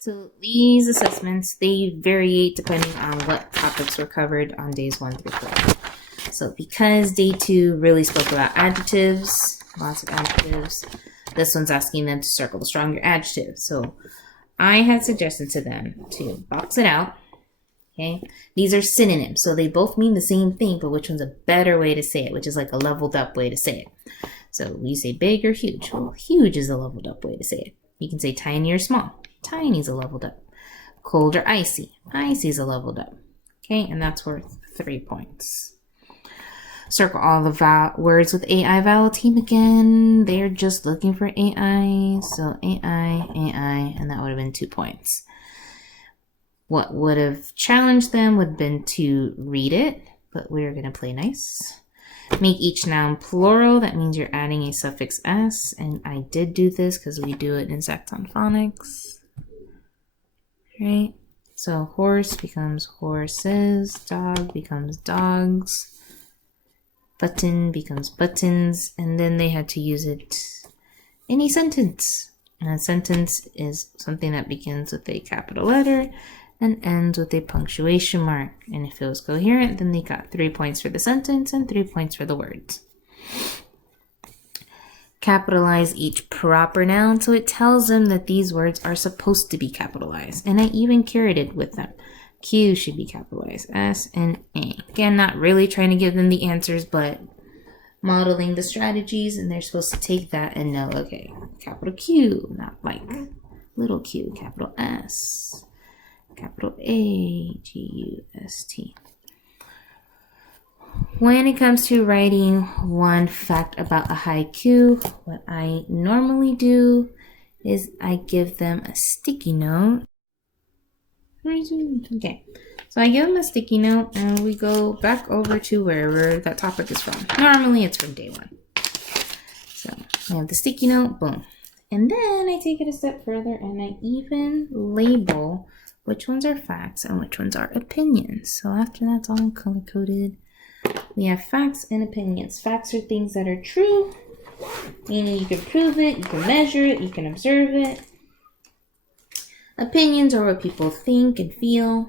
So these assessments, they vary depending on what topics were covered on days 1 through 4. So because day 2 really spoke about adjectives, lots of adjectives, this one's asking them to circle the stronger adjective. So I had suggested to them to box it out. Okay, these are synonyms, so they both mean the same thing, but which one's a better way to say it, which is like a leveled up way to say it. So we say big or huge. Well, huge is a leveled up way to say it. You can say tiny or small. Tiny is a leveled up. Cold or icy. Icy is a leveled up. Okay, and that's worth 3 points. Circle all the words with AI vowel team again. They're just looking for AI. So AI, and that would have been 2 points. What would have challenged them would have been to read it, but we're going to play nice. Make each noun plural. That means you're adding a suffix s, and I did do this because we do it in Saxon phonics. Right? So horse becomes horses, dog becomes dogs, button becomes buttons, and then they had to use it in a sentence. And a sentence is something that begins with a capital letter and ends with a punctuation mark. And if it was coherent, then they got 3 points for the sentence and 3 points for the words. Capitalize each proper noun, so it tells them that these words are supposed to be capitalized. And I even curated with them. Q should be capitalized, S and A. Again, not really trying to give them the answers, but modeling the strategies, and they're supposed to take that and know, okay, capital Q, not like little q, capital S. Capital A-G-U-S-T. When it comes to writing one fact about a haiku, what I normally do is I give them a sticky note. Okay, so I give them a sticky note and we go back over to wherever that topic is from. Normally it's from day 1. So I have the sticky note, boom. And then I take it a step further and I even label which ones are facts and which ones are opinions. So after that's all color-coded, we have facts and opinions. Facts are things that are true, meaning you can prove it, you can measure it, you can observe it. Opinions are what people think and feel.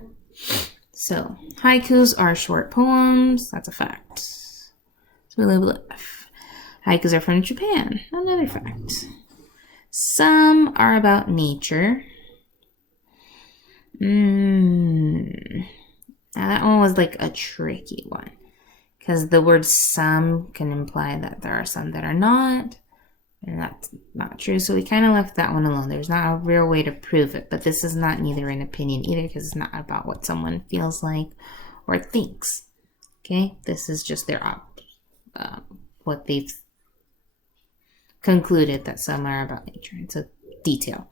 So haikus are short poems, that's a fact. So we label it F. Haikus are from Japan, another fact. Some are about nature. Now that one was like a tricky one because the word some can imply that there are some that are not, and that's not true. So we kind of left that one alone. There's not a real way to prove it, but this is not neither an opinion either because it's not about what someone feels like or thinks. Okay, this is just their what they've concluded that some are about nature. It's a detail.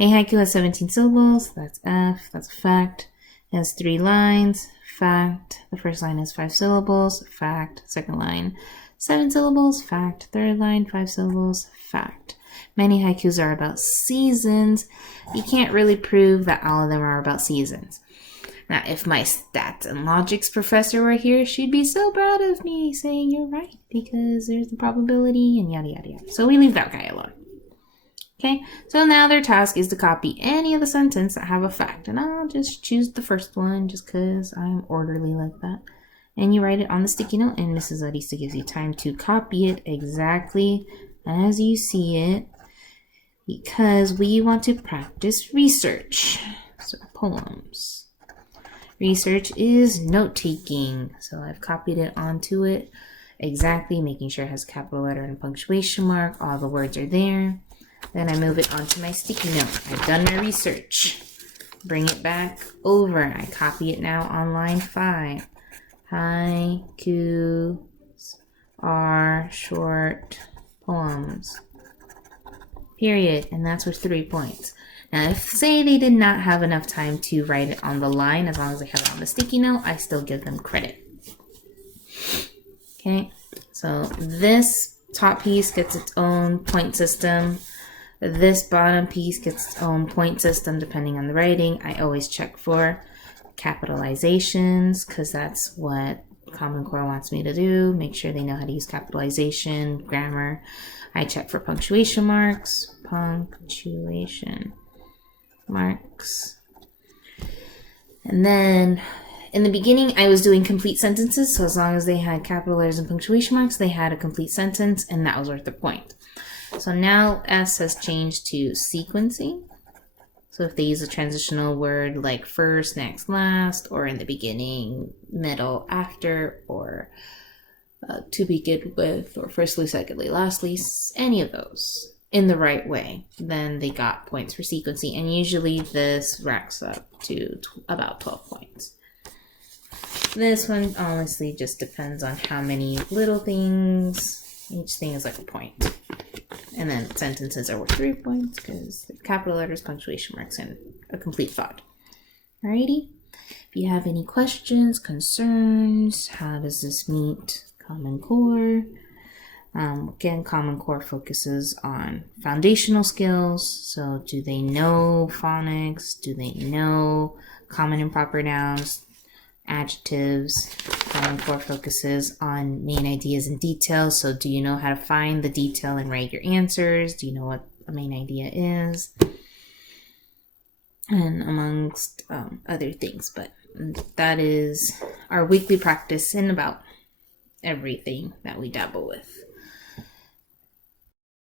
A haiku has 17 syllables, that's F, that's a fact. It has 3 lines, fact. The first line has 5 syllables, fact. Second line, 7 syllables, fact. Third line, 5 syllables, fact. Many haikus are about seasons. You can't really prove that all of them are about seasons. Now, if my stats and logics professor were here, she'd be so proud of me saying you're right because there's the probability and yada, yada, yada. So we leave that guy alone. Okay, so now their task is to copy any of the sentences that have a fact. And I'll just choose the first one just because I'm orderly like that. And you write it on the sticky note and Mrs. Arista gives you time to copy it exactly as you see it because we want to practice research. So poems. Research is note-taking. So I've copied it onto it exactly, making sure it has a capital letter and a punctuation mark. All the words are there. Then I move it onto my sticky note. I've done my research. Bring it back over. I copy it now on line 5. Haikus are short poems. Period. And that's worth 3 points. Now, if say they did not have enough time to write it on the line, as long as they have it on the sticky note, I still give them credit. Okay, so this top piece gets its own point system. This bottom piece gets its own point system depending on the writing. I always check for capitalizations because that's what Common Core wants me to do. Make sure they know how to use capitalization, grammar. I check for punctuation marks. Punctuation mark. marks. And then in the beginning, I was doing complete sentences. So as long as they had capital letters and punctuation marks, they had a complete sentence, and that was worth a point. So now S has changed to sequencing. So if they use a transitional word like first, next, last, or in the beginning, middle, after, or to begin with, or firstly, secondly, lastly, any of those in the right way, then they got points for sequencing. And usually this racks up to about 12 points. This one honestly just depends on how many little things. Each thing is like a point. And then sentences are worth 3 points because they're capital letters, punctuation marks, and a complete thought. Alrighty. If you have any questions, concerns, how does this meet Common Core? Again, Common Core focuses on foundational skills. So do they know phonics? Do they know common and proper nouns, adjectives? Common Core focuses on main ideas and details. So do you know how to find the detail and write your answers? Do you know what a main idea is? And amongst other things. But that is our weekly practice in about everything that we dabble with.